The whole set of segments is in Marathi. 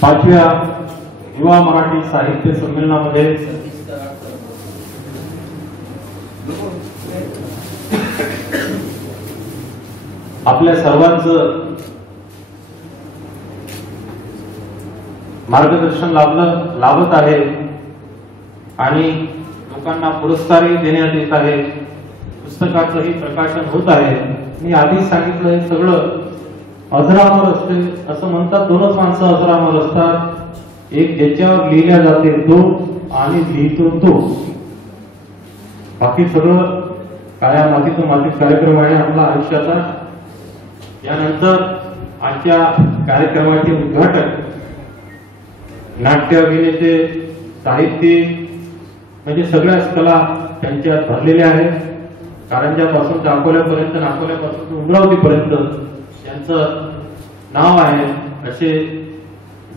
5व्या युवा मराठी साहित्य संमेलनामध्ये आपल्या सर्वांचं मार्गदर्शन लाभत आहे आणि लोकांना पुरस्कारही देण्यात येत आहे. पुस्तकाचंही प्रकाशन होत आहे. मी आधी सांगितलं हे सगळं अजरामर असते असं म्हणतात. दोनच माणसं अजरामर असतात, एक ज्याच्यावर लिहिल्या जाते तो आणि लिहितो तो. बाकी सगळं काळ्या मातीतून मातीत कार्यक्रम आहे आपला आयुष्याचा. यानंतर आजच्या कार्यक्रमाचे उद्घाटन नाट्य अभिनेते, साहित्यिक म्हणजे सगळ्याच कला त्यांच्यात भरलेल्या आहेत. कारंजापासून ते अकोल्यापर्यंत, अकोल्यापासून ते अमरावतीपर्यंत त्यांचं नाव आहे. असे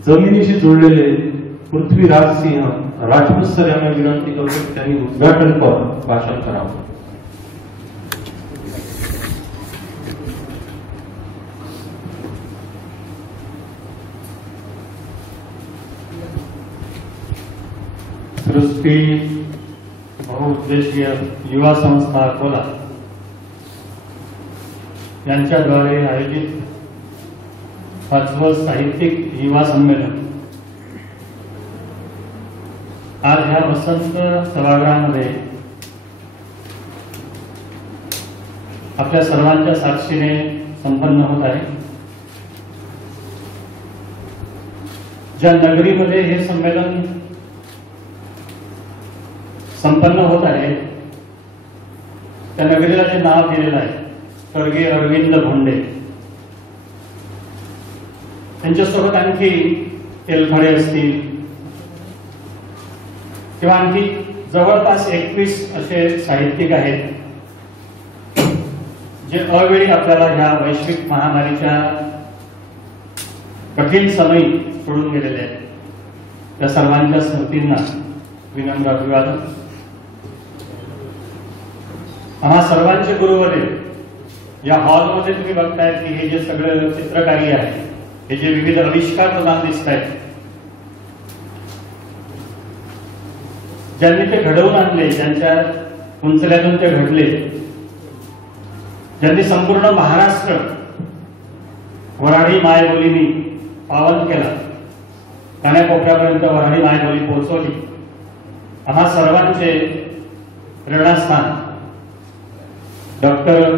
जमिनीशी जोडलेले पृथ्वीराज सिंह राजपूत सर यांना विनंती करतो त्यांनी उद्घाटनपर भाषण करावं. सृष्टी बहुउद्देशीय युवा संस्था अकोला यांच्याद्वारे आयोजित 5वं साहित्यिक युवा संमेलन आज ह्या वसंत सभागृहामध्ये आपल्या सर्वांच्या साक्षीने संपन्न होत आहे. ज्या नगरीमध्ये हे संमेलन संपन्न होत आहे त्या नगरीला जे नाव दिलेलं आहे स्वर्गीय अरविंद भोंडे, त्यांच्यासोबत आणखी तेलखडे असतील किंवा आणखी जवळपास 21 असे साहित्यिक आहेत जे अवेळी आपल्याला ह्या वैश्विक महामारीच्या कठीण समयी सोडून गेलेले आहेत. त्या सर्वांच्या स्मृतींना विनम्र अभिवादन. आम्हा सर्वांचे गुरुवरील या हॉलमध्ये तुम्ही बघतायत की हे जे सगळं चित्रकारी आहे, हे जे विविध आविष्कार तुम्हाला दिसत आहेत, ज्यांनी ते घडवून आणले, ज्यांच्या कुंचल्यातून ते घडले, ज्यांनी संपूर्ण महाराष्ट्र वऱ्हाडी मायबोलीनी पावन केला, कानाकोपऱ्यापर्यंत वऱ्हाडी मायबोली पोहोचवली, आम्हा सर्वांचे प्रेरणास्थान डॉक्टर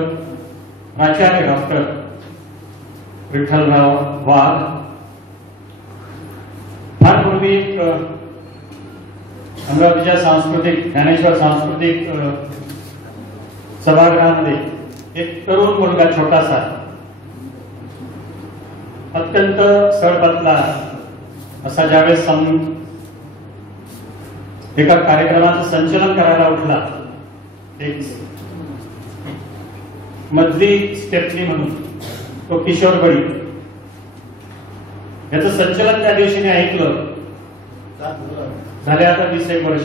प्राचार्य डॉक्टर विठ्ठलराव वाघ. फार पूर्वी अमरावतीच्या सांस्कृतिक ज्ञानेश्वर सांस्कृतिक सभागृहामध्ये एक तरुण मुलगा छोटासा अत्यंत सळपतला असा ज्यावेळेस एका कार्यक्रमाचं संचलन करायला उठला, एक मधली स्टेपनी म्हणून तो किशोर बळी, याचं संचलन त्या दिवशी मी ऐकलं. झाले आता 20 वर्ष.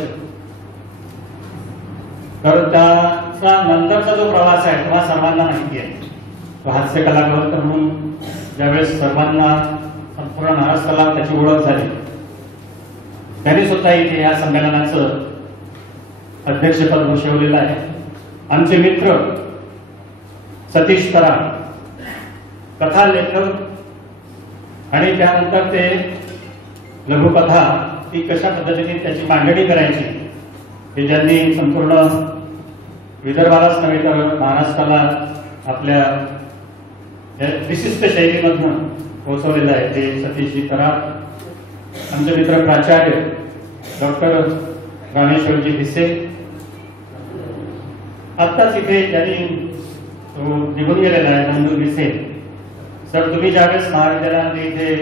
तर त्याचा नंतरचा जो प्रवास आहे तुम्हा सर्वांना माहिती आहे. तो हास्य कलाकार म्हणून ज्यावेळेस सर्वांना संपूर्ण महाराष्ट्राला त्याची ओळख झाली, त्यांनी सुद्धा इथे या संमेलनाचं अध्यक्षपद भूषवलेलं आहे. आमचे मित्र सतीश कराड कथा लेखक आणि त्यानंतर ते लघुकथा ती कशा पद्धतीने त्याची मांडणी करायची हे ज्यांनी संपूर्ण विदर्भालाच नव्हे तर महाराष्ट्राला आपल्या विशिष्ट शैलीमधून पोहोचवलेलं आहे ते सतीशजी कराड. आमचे मित्र प्राचार्य डॉक्टर रामेश्वरजी भिसे. आत्ताच इथे त्यांनी निघून गेलेला आहे नंदू भिसे सर. तुम्ही ज्यावेळेस महाविद्यालयामध्ये इथे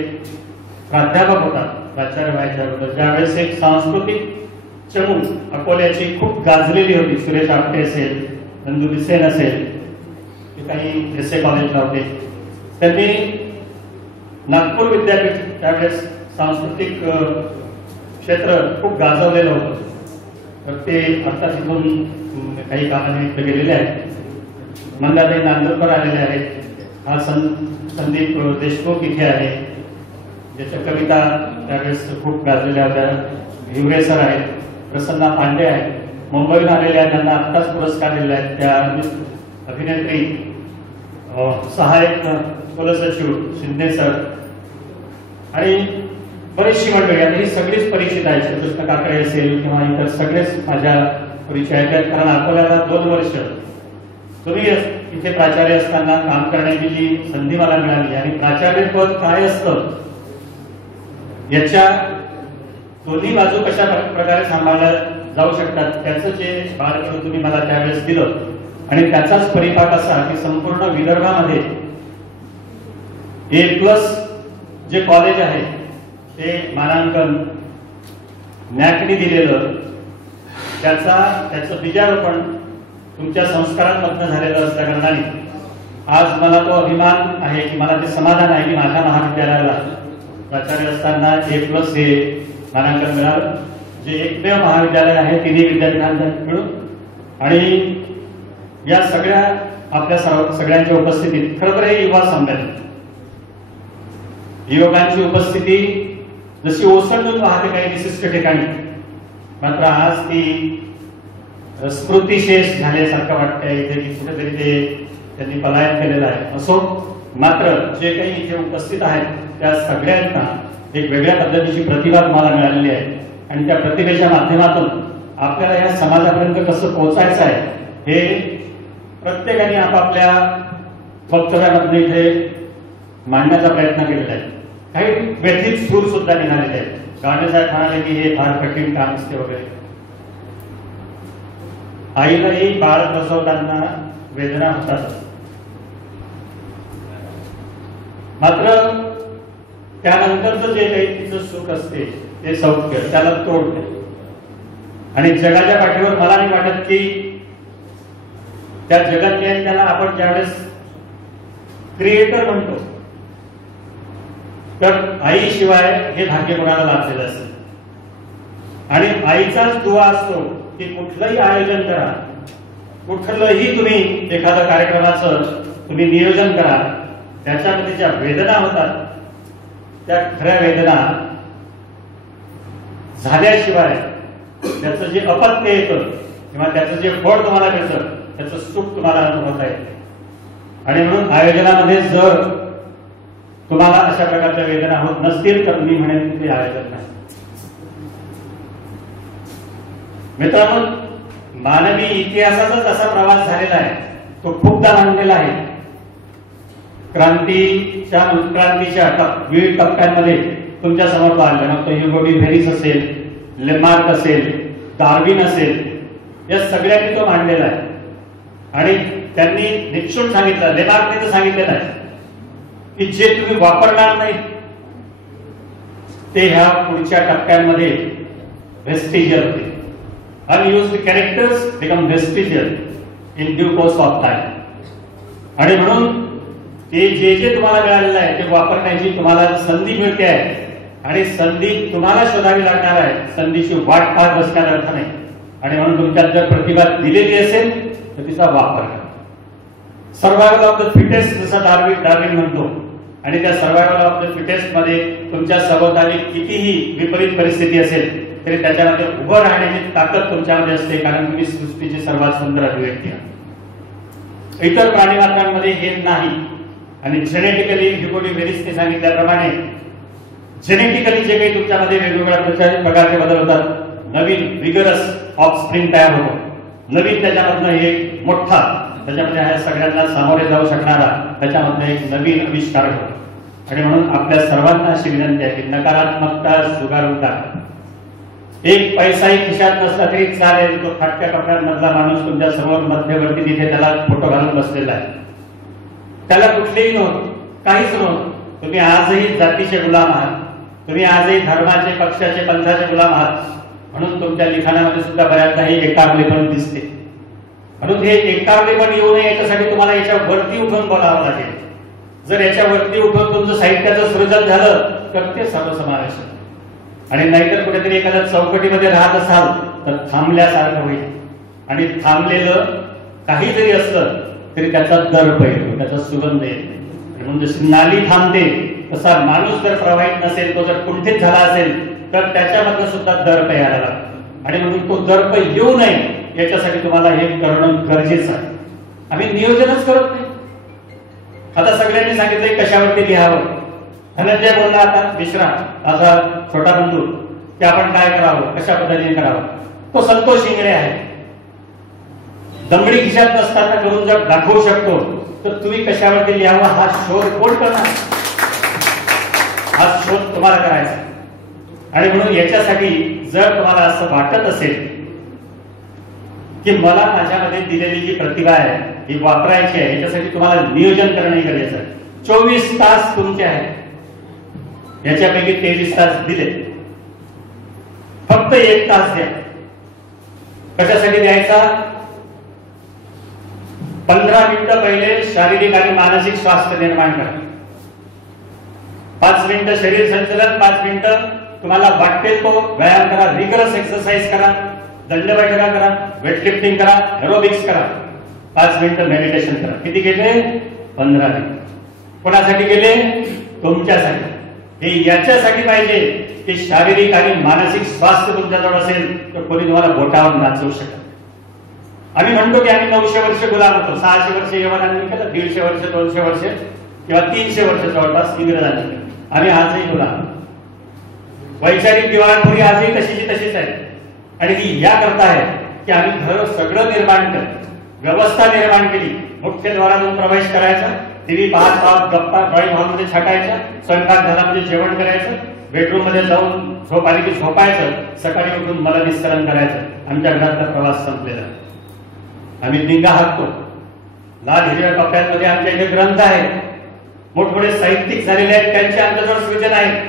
प्राध्यापक होता, प्राचार्य व्हायच्या अगोदर, ज्यावेळेस एक सांस्कृतिक चमू अकोल्याची खूप गाजलेली होती, सुरेश आपटे असेल, नंदू भिसेन असेल, ते काही एस ए कॉलेजला होते, त्यांनी नागपूर विद्यापीठ त्यावेळेस सांस्कृतिक क्षेत्र खूप गाजवलेलं होतं. तर ते आता तिथून काही कामानिमित्त गेलेले आहेत. मंदाताई नांदुरकर आलेले आहेत. हा संदीप देशमुख इथे आहे. ज्याच्या कविता त्यावेळेस खूप गाजलेल्या होत्या. हिवरे सर आहेत, प्रसन्ना पांडे आहेत, मुंबईहून आलेल्या ज्यांना आत्ताच पुरस्कार दिलेले आहेत त्या अभिनेत्री, सहाय्यक कुलसचिव शिंदे सर आणि बरीचशी मंडळी. आता ही सगळीच परिचित आहे. श्रीकृष्ण काकडे असेल किंवा इतर सगळेच माझ्या परिचय आहेत. कारण अकोल्याला 2 वर्ष तुम्ही इथे प्राचार्य असताना काम करण्याची जी संधी मला मिळाली आणि प्राचार्य पद काय असतं याच्या दोन्ही बाजू कशा प्रकारे सांभाळल्या जाऊ शकतात त्याचं जे बाळकडून तुम्ही मला त्यावेळेस दिलं आणि त्याचाच परिपाक असा की संपूर्ण विदर्भामध्ये A+ जे कॉलेज आहे ते मानांकन नॅकने दिलेलं त्याचं बीजारोपण तुमच्या संस्कारांमधनं झालेलं असल्या कारणाने आज मला तो अभिमान आहे की मला ते समाधान आहे की माझ्या महाविद्यालयाला प्राचार्य असताना A+ हे मानांकन मिळालं, जे एकमेव महाविद्यालय आहे तिन्ही विद्यापीठांना मिळून. आणि या सगळ्या आपल्या सगळ्यांच्या उपस्थितीत खरं तर हे युवा संमेलन, युवकांची उपस्थिती जशी ओसंडून वाहते काही विशिष्ट ठिकाणी, मात्र आज ती स्मृतिशेष झाल्यासारखं वाटतंय इथे की कुठेतरी ते त्यांनी पलायन केलेलं आहे. असो, मात्र जे काही इथे उपस्थित आहेत त्या सगळ्यांना एक वेगळ्या पद्धतीची प्रतिभा तुम्हाला मिळालेली आहे आणि त्या प्रतिभेच्या माध्यमातून आपल्याला या समाजापर्यंत कसं पोहोचायचं आहे हे प्रत्येकाने आपापल्या वक्तव्यामध्ये इथे मांडण्याचा प्रयत्न केलेला आहे. काही व्यथित सूर सुद्धा निघालेले आहेत. गाणे साहेब म्हणाले की हे फार कठीण काम असते वगैरे. आईलाही बाळ प्रसवताना वेदना होतात, मात्र त्यानंतरचं जे काही तिचं सुख असते ते सौख्य त्याला तोड नाही. आणि जगाच्या पाठीवर मला नाही वाटत की त्या जगत त्याला आपण ज्यावेळेस क्रिएटर म्हणतो तर आईशिवाय हे भाग्य कोणाला लाभलेलं असेल. आणि आईचाच दुआ असतो की कुठलंही आयोजन करा, कुठलंही तुम्ही एखाद्या कार्यक्रमाचं तुम्ही नियोजन करा, त्याच्यामध्ये ज्या वेदना होतात त्या खऱ्या वेदना झाल्याशिवाय त्याचं जे अपत्य येतं किंवा त्याचं जे फळ तुम्हाला मिळतं त्याचं सुख तुम्हाला अनुभवता येते. आणि म्हणून आयोजनामध्ये जर तुम्हाला अशा प्रकारच्या वेदना होत नसतील तर मी म्हणेन की ते आयोजन नाही. मित्रांनो, मानवी इतिहासाचाच असा प्रवास झालेला आहे, तो खूपदा मांडलेला आहे. क्रांतीच्या विविध टप्प्यांमध्ये तुमच्या समोर पाहिलं, मग तो ह्युगो डी व्हेरिस असेल, लेमार्क असेल, डार्विन असेल, या सगळ्यांनी तो मांडलेला आहे. आणि त्यांनी निक्षून सांगितलं, लेमार्कने तर सांगितलेलं आहे की जे तुम्ही वापरणार नाही ते ह्या पुढच्या टप्प्यांमध्ये व्हेस्टिजियल होते. Unused characters become vestigial in due course of time. आणि म्हणून ते जे तुम्हाला मिळालेलं आहे ते वापरण्याची तुम्हाला संधी मिळते आहे आणि संधी तुम्हाला शोधावी लागणार आहे. संधीची वाट पाहत बसण्यात अर्थ नाही. आणि म्हणून तुमच्यात जर प्रतिभा दिलेली असेल तर तिचा वापर करा. सर्वायवल ऑफ द फिटेस्ट जसं डार्विन म्हणतो, आणि त्या सर्वायवल ऑफ द फिटेस्ट मध्ये तुमच्या सभोवताली कितीही विपरीत परिस्थिती असेल तरी त्याच्यामध्ये उभं राहण्याची ताकद तुमच्यामध्ये असते, कारण तुम्ही सृष्टीची सर्वात सुंदर अभिव्यक्ती आहात. इतर प्राणीमात्रांमध्ये हे नाही. आणि जेनेटिकली ह्युगो डी व्हेरिसने सांगितल्याप्रमाणे जेनेटिकली जे काही तुमच्यामध्ये वेगवेगळ्या प्रकारचे बदल होतात, नवीन विगरस ऑफस्प्रिंग तयार होतो, नवीन त्याच्यामधनं एक मोठा, त्याच्यामध्ये ह्या सगळ्यांना सामोरे जाऊ शकणारा त्याच्यामधनं एक नवीन आविष्कार होतो. आणि म्हणून आपल्या सर्वांना अशी विनंती आहे की नकारात्मकता झुगारून टाका. एक पैसाही खिशात नसला तरी चालेल, तो फाटक्या कपड्यांमधला माणूस तुमच्या समोर मध्यवर्ती तिथे त्याला फोटो घालून बसलेला आहे, त्याला कुठलेही नव्हतं, काहीच नव्हतं. तुम्ही आजही जातीचे गुलाम आहात, तुम्ही आजही धर्माचे, पक्षाचे, पंथाचे गुलाम आहात. म्हणून तुमच्या लिखाणामध्ये सुद्धा बऱ्याचदा हे एकावलेपण दिसते. म्हणून हे एकावलेपण येऊ नये याच्यासाठी तुम्हाला याच्या वरती उठून बोलावं लागेल. जर याच्या वरती उठून तुमचं साहित्याचं सृजन झालं तर ते सर्वसमावेशक. आणि नाहीतर कुठेतरी एखाद्या चौकटीमध्ये राहत असाल तर थांबल्यासारखं होईल. आणि थांबलेलं काही जरी असलं तरी त्याचा दर्प येतो, त्याचा सुगंध येतो. म्हणून जशी नाली थांबते तसा माणूस जर प्रवाहित नसेल, तो जर कुंठित झाला असेल तर त्याच्यामध्ये सुद्धा दर्प यायला लागतो. आणि म्हणून तो दर्प येऊ नये याच्यासाठी तुम्हाला हे करणं गरजेचं आहे. आम्ही नियोजनच करत नाही. आता सगळ्यांनी सांगितलंय कशावरती लिहावं. धनंजय बोलला आता, मिश्रा माझा छोटा बंधू, की आपण काय करावं, कशा पद्धतीने करावं. तो संतोष इंगळे आहे. दमडी खिशात नसताना करून जर दाखवू शकतो तर तुम्ही कशावरती लिहावं हा शोध कोण करणार. हा शोध तुम्हाला करायचा. आणि म्हणून याच्यासाठी जर तुम्हाला असं वाटत असेल की मला माझ्यामध्ये दिलेली जी प्रतिभा आहे ही वापरायची आहे, याच्यासाठी तुम्हाला नियोजन करणं गरजेचं आहे. 24 तास तुमचे आहेत. याच्यापैकी 23 तास दिले, फक्त 1 तास द्या. कशासाठी द्यायचा. 15 मिनिटं पहिले शारीरिक आणि मानसिक स्वास्थ्य निर्माण करा. 5 मिनिटं शरीर संचलन, 5 मिनिटं तुम्हाला वाटते तो व्यायाम करा, रिगरस एक्सरसाइज करा, दंडबैठका करा, वेटलिफ्टिंग करा, एरोबिक्स करा, 5 मिनिटं मेडिटेशन करा. किती गेले. 15 मिनिटं. कोणासाठी गेले. तुमच्यासाठी. हे याच्यासाठी पाहिजे की शारीरिक आणि मानसिक स्वास्थ्य तुमच्याजवळ असेल तर कोणी तुम्हाला बोटावर नाचवू शकत. आम्ही म्हणतो की आम्ही 900 वर्ष गुलाम होतो. 600 वर्ष यवनांनी केलं, 150 वर्ष, 200 वर्ष किंवा 300 वर्ष जवळपास इंग्रजांनी केलं. आम्ही आजही गुलाम. वैचारिक दिवाळखोरी आजही तशीची तशीच आहे. आणि ती या करता आहे की आम्ही घर सगळं निर्माण केलं, व्यवस्था निर्माण केली. मुख्य द्वारातून प्रवेश करायचा, टीव्ही पाहत पाहत गप्पा ड्रॉइंग हॉलमध्ये छाटायच्या, स्वयंपाक घरामध्ये म्हणजे जेवण करायचं, बेडरूम मध्ये जाऊन झोप आली की झोपायचं, सकाळी उठून मलनिस्सरण करायचं. आमच्या घरातला प्रवास संपलेला. आम्ही दिंगा हाकतो. लाल हिरव्या कपड्यांमध्ये आमच्या इथे ग्रंथ आहेत, मोठमोठे साहित्यिक झालेले आहेत, त्यांचे आमच्याजवळ सृजन आहेत.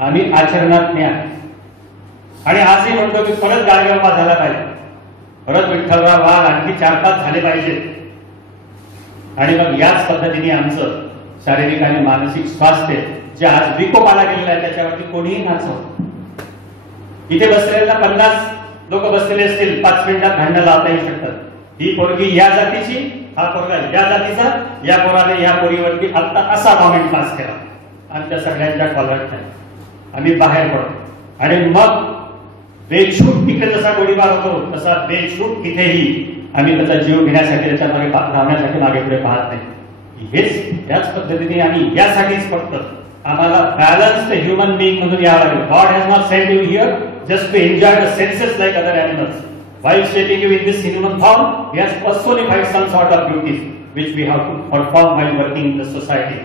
आम्ही आचरणात न्या. आणि आजही म्हणतो की परत गाडगेबाबा झाला पाहिजे, परत विठ्ठलराव वाघ आणखी 4-5 झाले पाहिजेत. आणि मग याच पद्धतीने आमचं शारीरिक आणि मानसिक स्वास्थ्य जे आज विकोपाला गेलेलं आहे त्याच्यावरती कोणीही नाचव. इथे बसलेल्या 50 लोक बसलेले असतील, 5 मिनिटात भांडण लावता येऊ शकतात. ही पोरगी या जातीची, हा पोरगा या जातीचा, या पोराने या पोरीवरती आता असा कॉमेंट पास केला. आमच्या सगळ्यांच्या कॉलर आम्ही बाहेर पडतो. आणि मग बेछूट तिकडे जसा गोळीबार होतो तसा बेछूट इथेही आम्ही त्याचा जीव घेण्यासाठी, त्याच्या मागे राहण्यासाठी मागे पुढे पाहत नाही. हेच याच पद्धतीने आम्ही यासाठीच फक्त आम्हाला बॅलन्स्ड ह्युमन बीइंग म्हणून यावं लागेल. God has not send you here just to enjoy the senses like other animals. While shaping you in this human form, He has personified some sort of duties which we have to perform while working in the society.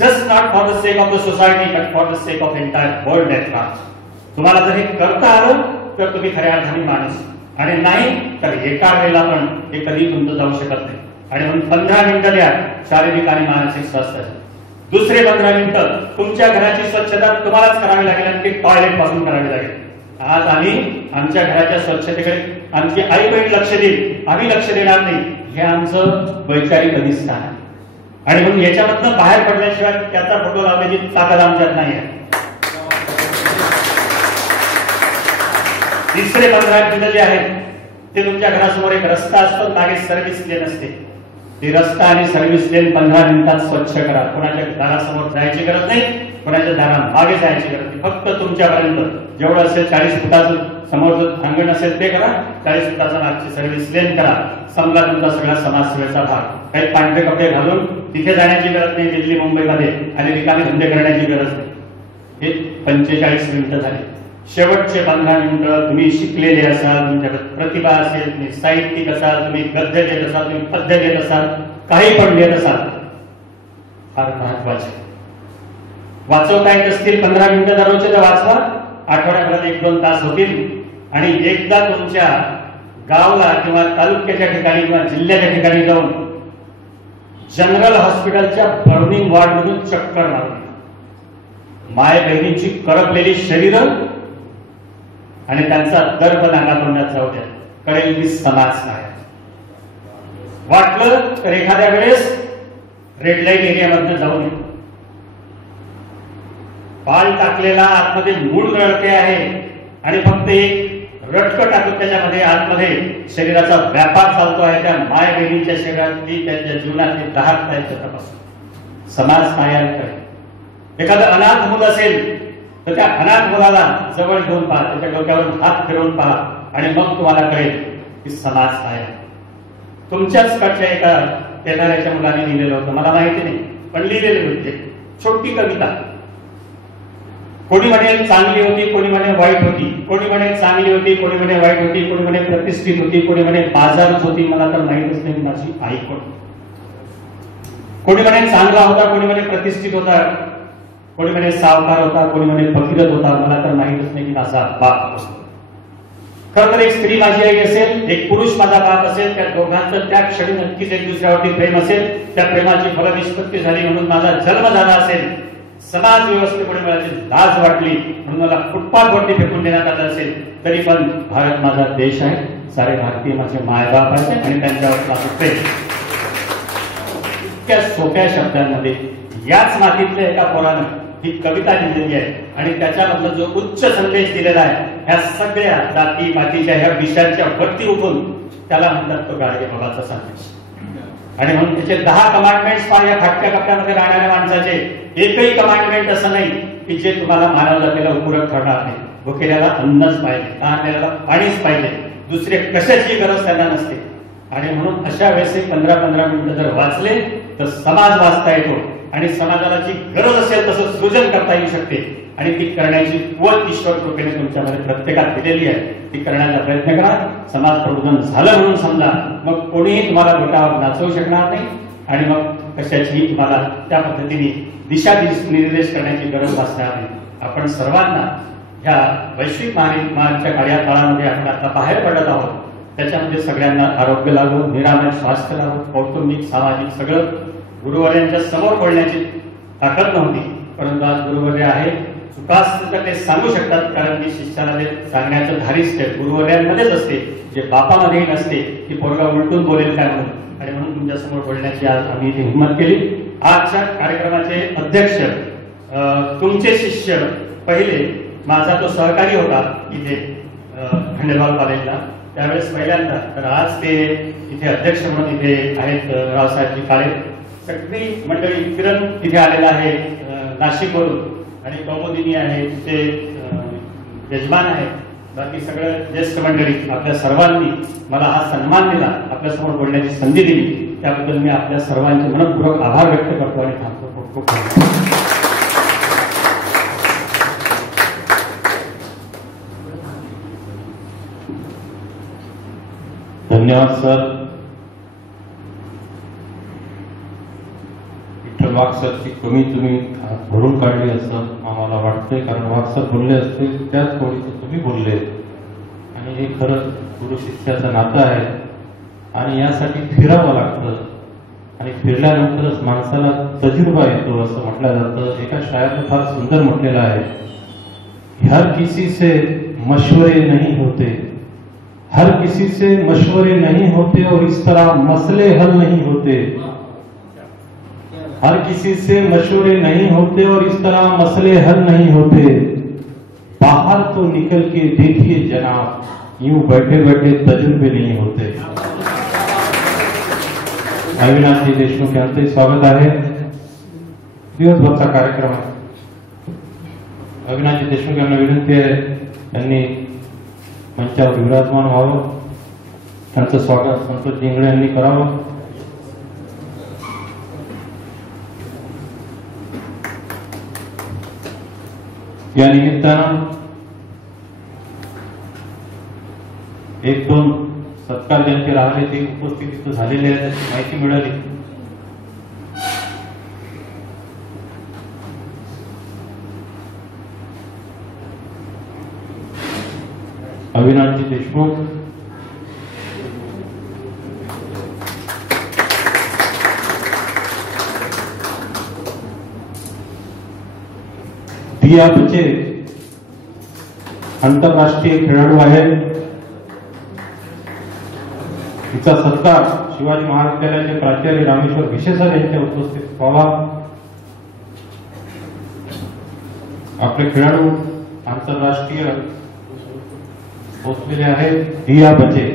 Just not for the sake of the society, but for the sake of entire world at large. तुम्हाला जर हे करता आलं तर तुम्ही खऱ्या अर्थाने माणूस, आणि नाही तर एका वेळेला पण हे कधी तुमचं जाऊ शकत नाही. आणि म्हणून 15 मिनिटं द्या शारीरिक आणि मानसिक स्वास्थ्यासाठी. दुसरे 15 मिनिटं तुमच्या घराची स्वच्छता तुम्हालाच करावी लागेल, आणि ती टॉयलेट पासून करावी लागेल. आज आम्ही आमच्या घराच्या स्वच्छतेकडे आमची आई बहीण लक्ष देईल, आम्ही लक्ष देणार नाही, हे आमचं वैचारिक अधिष्ठान आहे. आणि म्हणून याच्यामधनं बाहेर पडल्याशिवाय त्याचा फोटो लावण्याची ताकद आमच्यात नाही आहे. तिसरे 15 मिनिटं जे आहेत ते तुमच्या घरासमोर एक रस्ता असतो, मागे सर्व्हिस लेन असते. ती रस्ता आणि सर्व्हिस लेन 15 मिनिटात स्वच्छ करा. कोणाच्या दारासमोर जायची गरज नाही, कोणाच्या दारा मागे जायची गरज नाही. फक्त तुमच्यापर्यंत जेवढं असेल 40 फुटाचं समोरचं अंगण असेल ते करा, 40 फुटाचा मागची सर्व्हिस लेन करा. समजा तुमचा सगळा समाजसेवेचा भाग. काही पांढरे कपडे घालून तिथे जाण्याची गरज नाही, दिल्ली मुंबईमध्ये आणि रिकामे धंदे करण्याची गरज नाही. हे 45 मिनिटं झाली. शेवटचे 15 मिनिटं तुम्ही शिकलेले असाल, तुमच्याकडे प्रतिभा असेल, तुम्ही साहित्यिक असाल, तुम्ही गद्य देत असाल, तुम्ही पद्य देत असाल, काही पण देत असाल, फार महत्वाचे. वाचवता येत असतील 15 मिनिटं दररोजचे तर वाचवा. आठवड्याभरात 1-2 तास होतील. आणि एकदा तुमच्या गावला किंवा तालुक्याच्या ठिकाणी किंवा जिल्ह्याच्या ठिकाणी जाऊन जनरल हॉस्पिटलच्या बर्निंग वॉर्ड मधून चक्कर मारून माय बहिणींची करपलेली शरीरं आणि त्यांचा दर्भ नाकातोंडात जाऊ द्या, कळेल की समाज नाही. वाटलं तर एखाद्या वेळेस रेड लाईट एरियामधनं जाऊ नये. पाल टाकलेला आतमध्ये मूळ रडके आहे आणि फक्त एक रटकं टाकून त्याच्यामध्ये आतमध्ये शरीराचा व्यापार चालतो आहे. त्या माय बहिणीच्या शरीरातली त्यांच्या जीवनातली 10 तपासून समाज काय करेल. एखादं अनाथ मूल असेल तर त्या अनाथ मुलाला जवळ घेऊन पहा, त्याच्या डोक्यावरून हात फिरवून पहा आणि मग तुम्हाला कळेल की समाज काय आहे. तुमच्याच कडच्या एका येणाऱ्याच्या मुलाने लिहिलेलं होतं, मला माहिती नाही पण लिहिलेली होती छोटी कविता. कोणी म्हणे चांगली होती, कोणी म्हणे वाईट होती, कोणी म्हणे चांगली होती, कोणी म्हणे वाईट होती, कोणी म्हणे प्रतिष्ठित होती, कोणी म्हणे बाजारच होती, मला तर माहीतच नाही माझी आई कोण. कोणी म्हणे चांगला होता, कोणी म्हणे प्रतिष्ठित होता, कोणी म्हणे सावकार होता, कोणी म्हणे फकीरत होता, मला तर माहीतच नाही की माझा बाप असतो. खरं तर एक स्त्री माझी आई असेल, एक पुरुष माझा बाप असेल, त्या दोघांचं त्या क्षणी नक्कीच एक दुसऱ्यावरती प्रेम असेल, त्या प्रेमाची फलनिष्पत्ती झाली म्हणून माझा जन्म झाला असेल, समाज व्यवस्थेमुळे मला जी लाज वाटली म्हणून मला फुटपाथवरती फेकून देण्यात आलं असेल, तरी पण भारत माझा देश आहे, सारे भारतीय माझे मायबाप आहेत आणि त्यांच्यावर माझं प्रेम. इतक्या सोप्या शब्दांमध्ये याच मातीतल्या एका पोरानं ही कविता लिहिलेली आहे आणि त्याच्यामधला जो उच्च संदेश दिलेला आहे, ह्या सगळ्या जाती पातीच्या ह्या विषयांच्या वरती उठून त्याला म्हणतात तो गाडगे बाबाचा संदेश. आणि म्हणून त्याचे 10 कमांडमेंट्स पहा या फाटक्या कपड्यामध्ये राहणाऱ्या माणसाचे. एकही कमांडमेंट असं नाही की जे तुम्हाला मानव जातीला उपपूरक ठरणार नाही. भुकेल्याला अन्नच पाहिजे, तहानलेल्याला पाणीच पाहिजे, दुसरे कशाची गरज त्यांना नसते. आणि म्हणून अशा वेळेस 15-15 मिनिटं जर वाचले तर समाज वाचता येतो आणि समाजाला जी गरज असेल तसं सृजन करता येऊ शकते आणि ती करण्याची कुवत ईश्वर कृपेने तुमच्यामध्ये प्रत्येकात दिलेली आहे. ती करण्याचा प्रयत्न करा. समाज प्रबोधन झालं म्हणून समजा, मग कोणीही तुम्हाला बोटावर नाचवू शकणार नाही आणि मग कशाचीही तुम्हाला त्या पद्धतीने दिशा निर्देश करण्याची गरज भासणार नाही. आपण सर्वांना ह्या वैश्विक महामारीच्या काळामध्ये आपण आता बाहेर पडत आहोत. त्याच्यामध्ये सगळ्यांना आरोग्य लाभो, निरामय स्वास्थ्य लाभो, कौटुंबिक सामाजिक सगळं. गुरुवर्यांच्या समोर बोलण्याची ताकद नव्हती, परंतु आज गुरुवर्य आहे. चुका असतील तर ते सांगू शकतात, कारण की शिष्याला ते सांगण्याचं धारिष्ट गुरुवर्यांमध्येच असते, जे बापामध्येही नसते की पोरगा उलटून बोलेल काय म्हणून. आणि म्हणून तुमच्या समोर बोलण्याची आज आम्ही इथे हिंमत केली. आजच्या कार्यक्रमाचे अध्यक्ष तुमचे शिष्य पहिले माझा तो सहकारी होता इथे खंडेलवाल कॉलेजला, त्यावेळेस पहिल्यांदा. तर आज ते इथे अध्यक्ष म्हणून इथे आहेत रावसाहेबजी काळे. सगळी मंडळी, किरण इथे आलेला आहे नाशिकवरून आणि कौमुदिनी आहे, तिथे यजमान आहे, बाकी सगळं ज्येष्ठ मंडळी. आपल्या सर्वांनी मला हा सन्मान दिला, आपल्यासमोर बोलण्याची संधी दिली, त्याबद्दल मी आपल्या सर्वांचे मनपूर्वक आभार व्यक्त करतो आणि थांबतो. खूप खूप धन्यवाद सर. विठ्ठल वाघ सरची कमी तुम्ही भरून काढली असं आम्हाला वाटतंय, कारण वाघ सर बोलले असते त्याच गोडीचं तुम्ही बोलले आणि हे खरंच गुरु शिष्याचं नातं आहे आणि यासाठी फिरावं लागतं आणि फिरल्यानंतरच माणसाला तजुर्बा येतो असं म्हटलं जातं. एका शायराने फार सुंदर म्हटलेलं आहे, हर किसी से मशवरे नहीं होते, हर किसी से मशवरे नहीं होते और इस तरह मसले हल नहीं होते, हर किसी से मशवरे नहीं होते और इस तरह मसले हल नहीं होते, बाहर तो निकल के देखिए जनाब, यूं बैठे बैठे तजुर्बे नहीं होते. अविनाशजी देशमुख यांचे स्वागत आहे. दिवसभरचा कार्यक्रम आहे. अविनाशजी देशमुख यांना विनंती आहे त्यांनी मंचावर विराजमान व्हावं. त्यांचं स्वागत संतोष जिंगळे यांनी करावं. या निमित्तानं 1-2 सत्कार ज्यांचे राहिले ते उपस्थित झालेले आहेत अशी माहिती मिळाली. अविनाशजी देशमुख, दिया बचे आंतरराष्ट्रीय खेळाडू आहेत. तिचा सत्कार शिवाजी महाविद्यालयाचे प्राचार्य रामेश्वर विशेषर यांच्या उपस्थित व्हावा. आपले खेळाडू आंतरराष्ट्रीय पोहोचलेले आहेत. दिया बचे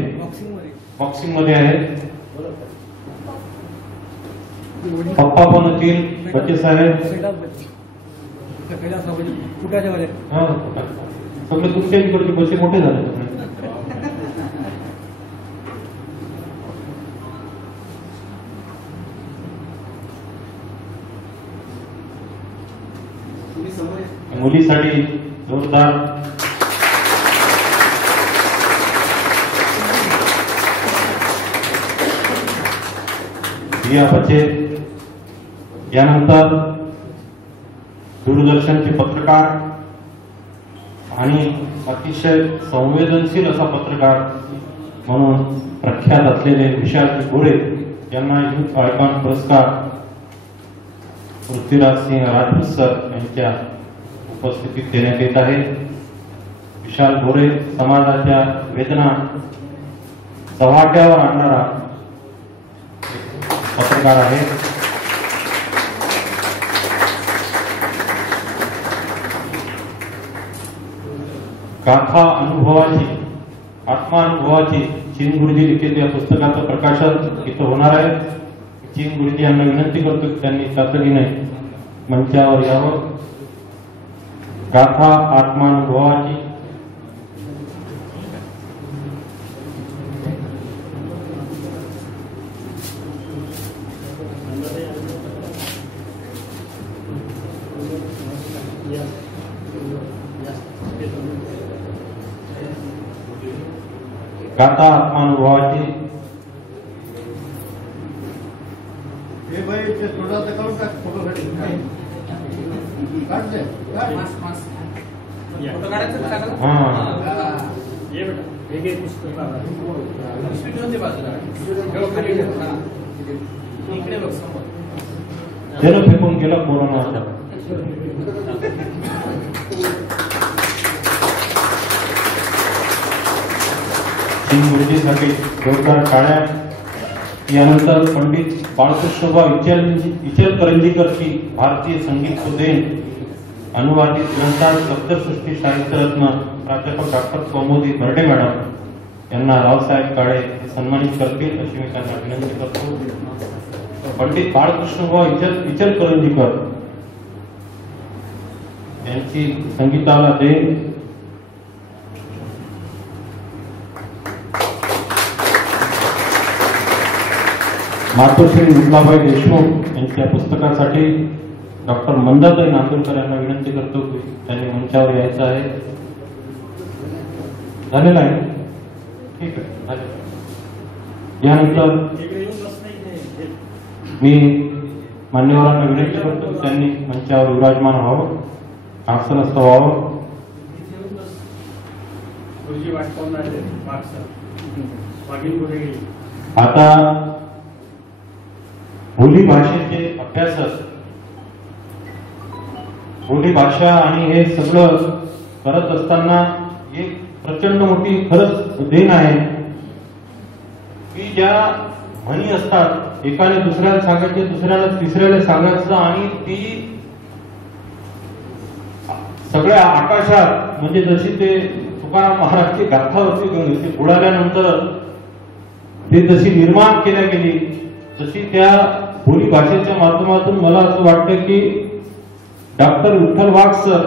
बॉक्सिंग मध्ये आहेत. पप्पा पण होतील बचे साहेब. फुटाच्या वर आहे. हा, सगळे तुमच्या इकडचे पैसे मोठे झाले सगळे. मुलीसाठी जोरदार दिया बचे. यानंतर दूरदर्शनचे पत्रकार आणि अतिशय संवेदनशील असा पत्रकार म्हणून प्रख्यात असलेले विशाल गोरे यांना यूथ आयकॉन पुरस्कार पृथ्वीराज सिंह राजपूत सर यांच्या उपस्थितीत देण्यात येत आहे. विशाल गोरे समाजाच्या वेदना चव्हाट्यावर आणणारा पत्रकार आहे. गाथा अनुभवाची आत्मानुभवाची चीन गुरुजी लिखित या पुस्तकाचं प्रकाशन इथं होणार आहे. चीन गुरुजी यांना विनंती करतो की त्यांनी तातडीने मंचावर यावं. गाथा आत्मानुभवाची गाथा आत्मानुभवाची हे भाई ते थोडासा काढून टाक फोटोसाठी. काढ दे. फोटो काढायचं का टाकायला? हा ये बेटा हे घे पुस्तक बाबा. पिशवी ठेवून दे बाजूला. ठेव खाली ठेव. हा. इकडे बघ समोर. त्यानं फेकून गेला कोरोना. चीन गुरुजीसाठी जोरदार टाळ्या. यानंतर पंडित बाळकृष्णबा इचलकरंजीकरची भारतीय संगीत देण अनुवादित ग्रंथात सप्तसृष्टी साहित्यरत्न प्राध्यापक डॉक्टर कौमुदी बर्डे मॅडम यांना रावसाहेब काळे सन्मानित करतील अशी मी त्यांना विनंती करतो. पंडित बाळकृष्णबा इचलकरंजीकर यांची संगीताला देण मातोश्री विठलाबाई देशमुख यांच्या पुस्तकासाठी डॉक्टर मंदाताई नांदुरकर यांना विनंती करतो की त्यांनी मंचावर यायचं आहे. झालेलं आहे. ठीक आहे, झालेलं. यानंतर इकडे येऊन बस नाही. मी मान्यवरांना विनंती करतो की त्यांनी मंचावर विराजमान व्हावं, आसनस्थ व्हावं. गुरुजी वाट पाहून राहिले. मागील पुढे गेली. आता बोली भाषेचे अभ्यासक, बोली भाषा आणि हे सगळं करत असताना एक प्रचंड मोठी खरंच देण आहे की ज्या म्हणी असतात एकाने दुसऱ्याला सांगायचे, दुसऱ्याला तिसऱ्याला सांगायचं आणि ती सगळ्या आकाशात म्हणजे जशी ते तुकाराम महाराजची गाथा होती ती बुडाल्यानंतर ते जशी निर्माण केल्या गेली तशी त्या बोली भाषेच्या माध्यमातून मला असं वाटतं की डॉक्टर विठ्ठल वाघ सर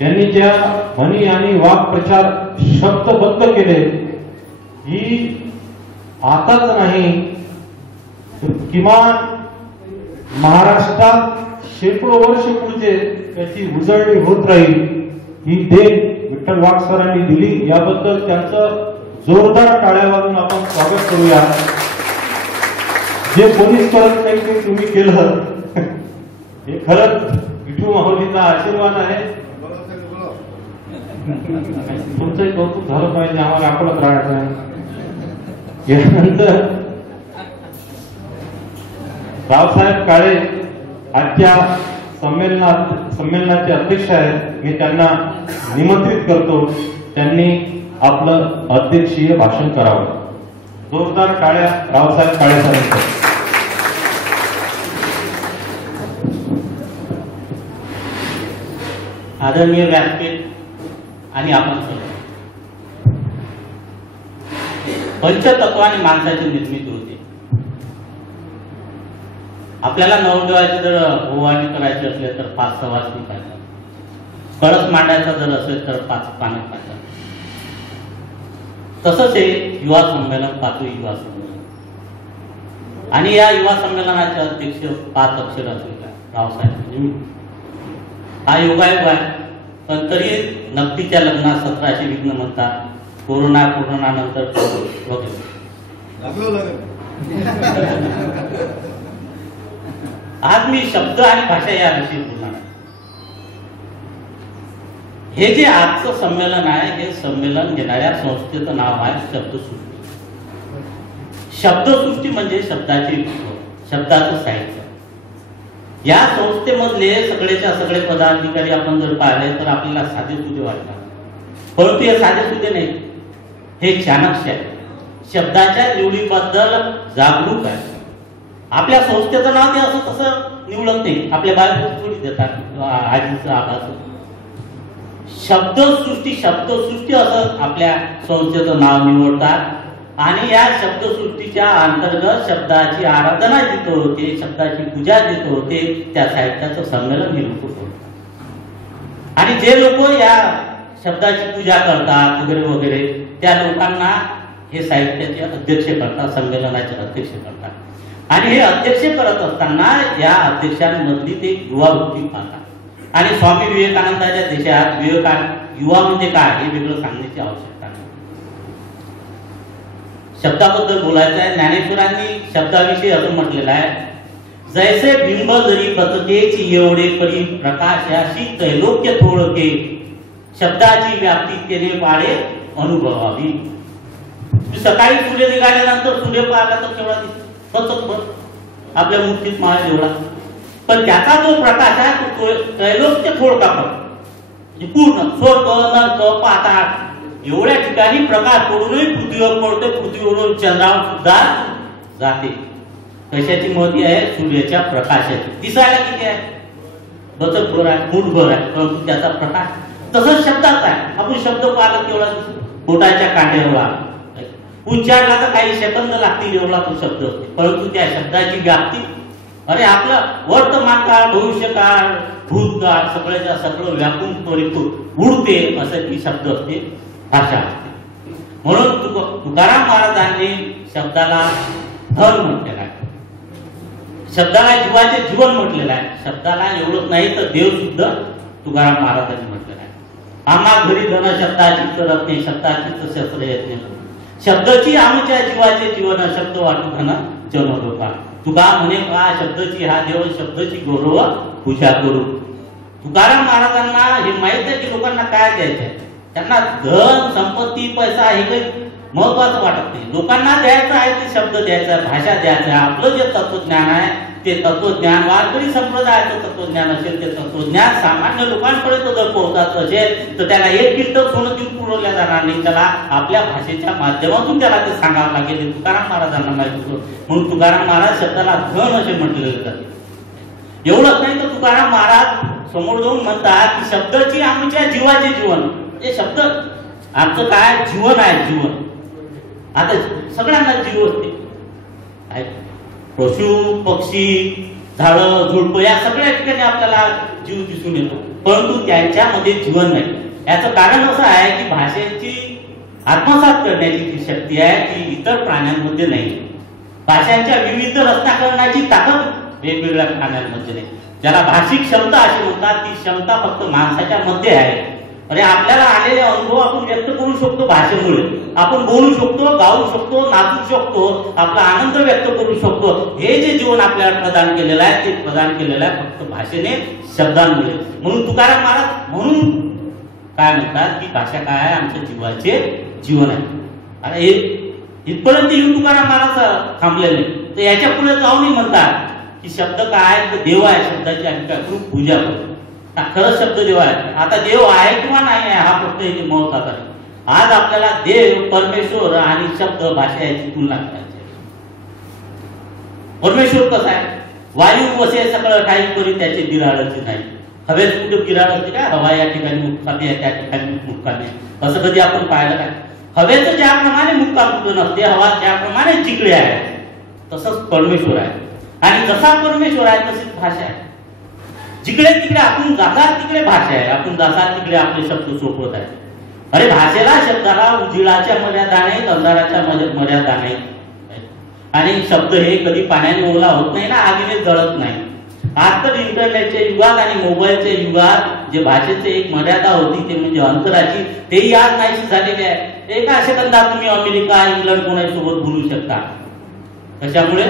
यांनी ज्या म्हणी आणि वाक्प्रचार शब्दबद्ध केले ही आताच नाही किमान महाराष्ट्रात शेकडो वर्ष पुढचे त्याची उजळणी होत राहील ही देण विठ्ठल वाघ सरांनी दिली. याबद्दल त्यांचं जोरदार टाळ्या वाजून आपण स्वागत करूया. जे पोलीस करत नाही ते तुम्ही केलं हे खरंच विठू माऊलीचा आशीर्वाद आहे. तुमचंही कौतुक झालं पाहिजे, आम्हाला अकोल्यात राहायचं आहे. यानंतर रावसाहेब काळे आजच्या संमेलनाचे अध्यक्ष आहेत. मी त्यांना निमंत्रित करतो, त्यांनी आपलं अध्यक्षीय भाषण करावं. जोरदार टाळ्या रावसाहेब काळे सरांचं. आदरणीय व्यासपीठ आणि आपण पंचतत्वाने माणसाची निर्मिती होते. आपल्याला नवरदेवाची जर ओवाळणी करायची असले तर 5 सवासणी पाहिजे, कळस मांडायचा जर असेल तर 5 पानं पाहिजे. तसंच हे युवा संमेलन पाहतो, युवा संमेलन. आणि या युवा संमेलनाचे अध्यक्ष 5 अक्षर असलेला रावसाहेब म्हणजे मी. हा योगायोग आहे. पण तरी नक्कीच्या लग्नात 1700 विघ्न म्हणतात, कोरोना नंतर वगैरे. आज मी शब्द आणि भाषा याविषयी बोलणार आहे. हे जे आजचं संमेलन आहे, हे संमेलन घेणाऱ्या संस्थेचं नाव आहे शब्दसृष्टी. शब्दसृष्टी म्हणजे शब्दाचे विश्व, शब्दाचं साहित्य. या संस्थेमधले सगळेच्या सगळे पदाधिकारी आपण जर पाहिले तर आपल्याला साधे सुधे वाटतात, परंतु हे साधे सुधे नाही, हे चाणक्य आहे. शब्दाच्या निवडीबद्दल जागरूक आहे. आपल्या संस्थेचं नाव ते असं तसं निवडत नाही, आपल्या बाहेर थोडी देतात आजीचं आभास. शब्दसृष्टी असं आपल्या संस्थेचं नाव निवडतात. आणि या शब्दसृष्टीच्या अंतर्गत शब्दाची आराधना जिथं होते, शब्दाची पूजा जिथं होते, त्या साहित्याचं संमेलन हे लोक करतात. आणि जे लोक या शब्दाची पूजा करतात वगैरे वगैरे, त्या लोकांना हे साहित्याचे अध्यक्ष करतात, संमेलनाचे अध्यक्ष करतात. आणि हे अध्यक्ष करत असताना या अध्यक्षांमधली ते युवा वृत्ती पाहतात. आणि स्वामी विवेकानंदाच्या देशात युवा म्हणजे काय हे वेगळं सांगण्याची आवश्यकता नाही. शब्दाबद्दल बोलायचं आहे. ज्ञानेश्वरांनी शब्दाविषयी असं म्हटलेलं आहे, जैसे बिंब जरी बतकेची एवढे परी प्रकाशाशी त्रैलोक्य थोडके, शब्दाची व्याप्ती तेने पाडे अनुभवावी. सकाळी सूर्य निघाल्यानंतर सूर्य पाहिला तर केवढा दिसतो, आपल्या मुठीत माळ एवढा, पण त्याचा जो प्रकाश आहे तो त्रैलोक्य थोडका पडतो. पूर्ण स्वर्ग नर्क पाताळ एवढ्या ठिकाणी प्रकाश पडूनही पृथ्वीवर पडतो, पृथ्वीवरून चंद्रावर सुद्धा जाते. कशाची महती आहे? सूर्याच्या प्रकाशाची. दिसायला किती आहे? बचतभर आहे, मूठभर आहे, परंतु त्याचा प्रकाश. तसंच शब्दाचा आहे. आपण शब्द पाहिला तेवढा बोटाच्या कांड्यावर उच्चारला तर काही सेकंद लागतील एवढा तो शब्द असते, परंतु त्या शब्दाची व्याप्ती, अरे आपलं वर्तमान काळ, भविष्यकाळ, भूतकाळ सगळ्याच्या सगळं व्यापून उडते असं ती शब्द असते, भाषा असते. म्हणून तुकाराम महाराजांनी शब्दाला धन म्हटलेला आहे, शब्दाला जीवाचे जीवन म्हटलेलं आहे. शब्दाला एवढंच नाही तर देव सुद्धा तुकाराम महाराजांनी म्हटलेला आहे. आम्हा घरी धन शब्दाची करत नाही, शब्दाची शस्त्र येत नाही. शब्दाची आमच्या जीवाचे जीवन, शब्द वाटू धन जन लोका. तुका म्हणे का शब्दाची हा देव, शब्दाची गौरव पूजा करू. तुकाराम महाराजांना हे माहित आहे की लोकांना काय द्यायचं आहे. त्यांना धन संपत्ती पैसा हे काही महत्वाचं वाटत नाही. लोकांना द्यायचं आहे ते शब्द द्यायचा, भाषा द्यायचं आहे. आपलं जे तत्वज्ञान आहे ते तत्वज्ञान, वारकरी संप्रदायाचं तत्वज्ञान असेल ते तत्वज्ञान सामान्य लोकांपर्यंत जर पोहोचायचं असेल तर त्याला एक मिनिट सोनं देऊन पुरवल्या जाणार नाही. त्याला आपल्या भाषेच्या माध्यमातून त्याला ते सांगावं लागेल. तुकाराम महाराजांना माहिती होतं. म्हणून तुकाराम महाराज शब्दाला धन असे म्हटलेले जाते. एवढंच नाही तर तुकाराम महाराज समोर जाऊन म्हणतात की शब्दाची आमच्या जीवाचे जीवन. हे शब्द आमचं काय जीवन आहे, जीवन. आता सगळ्यांना जीव असते, पशु पक्षी झाडं झुडपं या सगळ्या ठिकाणी आपल्याला जीव दिसून येतो, परंतु त्यांच्यामध्ये जीवन नाही. याचं कारण असं आहे की भाषेची आत्मसात करण्याची जी शक्ती आहे ती इतर प्राण्यांमध्ये नाही. भाषांच्या विविध रचना करण्याची ताकद वेगवेगळ्या प्राण्यांमध्ये नाही. ज्याला भाषिक क्षमता अशी म्हणतात ती क्षमता फक्त माणसाच्या मध्ये आहे. अरे आपल्याला आलेले अनुभव आपण व्यक्त करू शकतो भाषेमुळे. आपण बोलू शकतो, गाऊ शकतो, नाचू शकतो, आपला आनंद व्यक्त करू शकतो. हे जे जीवन आपल्याला प्रदान केलेलं आहे ते प्रदान केलेलं आहे फक्त भाषेने, शब्दांमुळे. म्हणून तुकाराम महाराज म्हणून काय म्हणतात की भाषा काय आहे, आमच्या जीवाचे जीवन आहे. अरे हे इथपर्यंत येऊन तुकाराम महाराज थांबलेले तर याच्या पुढे जाऊनही म्हणतात की शब्द काय आहे तर देव आहे, शब्दाची आम्ही काय करू, पूजा करू. खरंच शब्द देव आहे. आता देव आहे किंवा नाही आहे हा प्रश्न इथे महत्वाचा आहे. आज आपल्याला देव, परमेश्वर आणि शब्द, भाषा याची तुलना करायची. परमेश्वर कसा आहे? वायू वसे सगळं ठाई करी त्याचे बिराडचे नाही. हवेत कुठे बिराड असते काय? हवा या ठिकाणी मुक्कामी आहे, त्या ठिकाणी मुक्कामी आहे. असं कधी आपण पाहिलं काय? हवेचं ज्याप्रमाणे मुक्काम कुठं नसते, हवा ज्याप्रमाणे जिकडे आहे तसंच परमेश्वर आहे. आणि जसा परमेश्वर आहे तशीच भाषा आहे. जिकडे तिकडे आपण जातात तिकडे भाषा आहे, आपण जातात तिकडे आपले शब्द सोपवत आहे. अरे भाषेला शब्दाला उजिळाच्या मर्यादा नाहीत, अंधाराच्या मर्यादा नाहीत. आणि शब्द हे कधी पाण्याने ओला होत नाही ना, आगीने जळत नाही. आज तर इंटरनेटच्या युगात आणि मोबाईलच्या युगात जे भाषेची एक मर्यादा होती ते म्हणजे अंतराची, तेही आज नाहीशी झालेली आहे. एका सेकंदात तुम्ही अमेरिका, इंग्लंड कोणासोबत बोलू शकता. कशामुळे?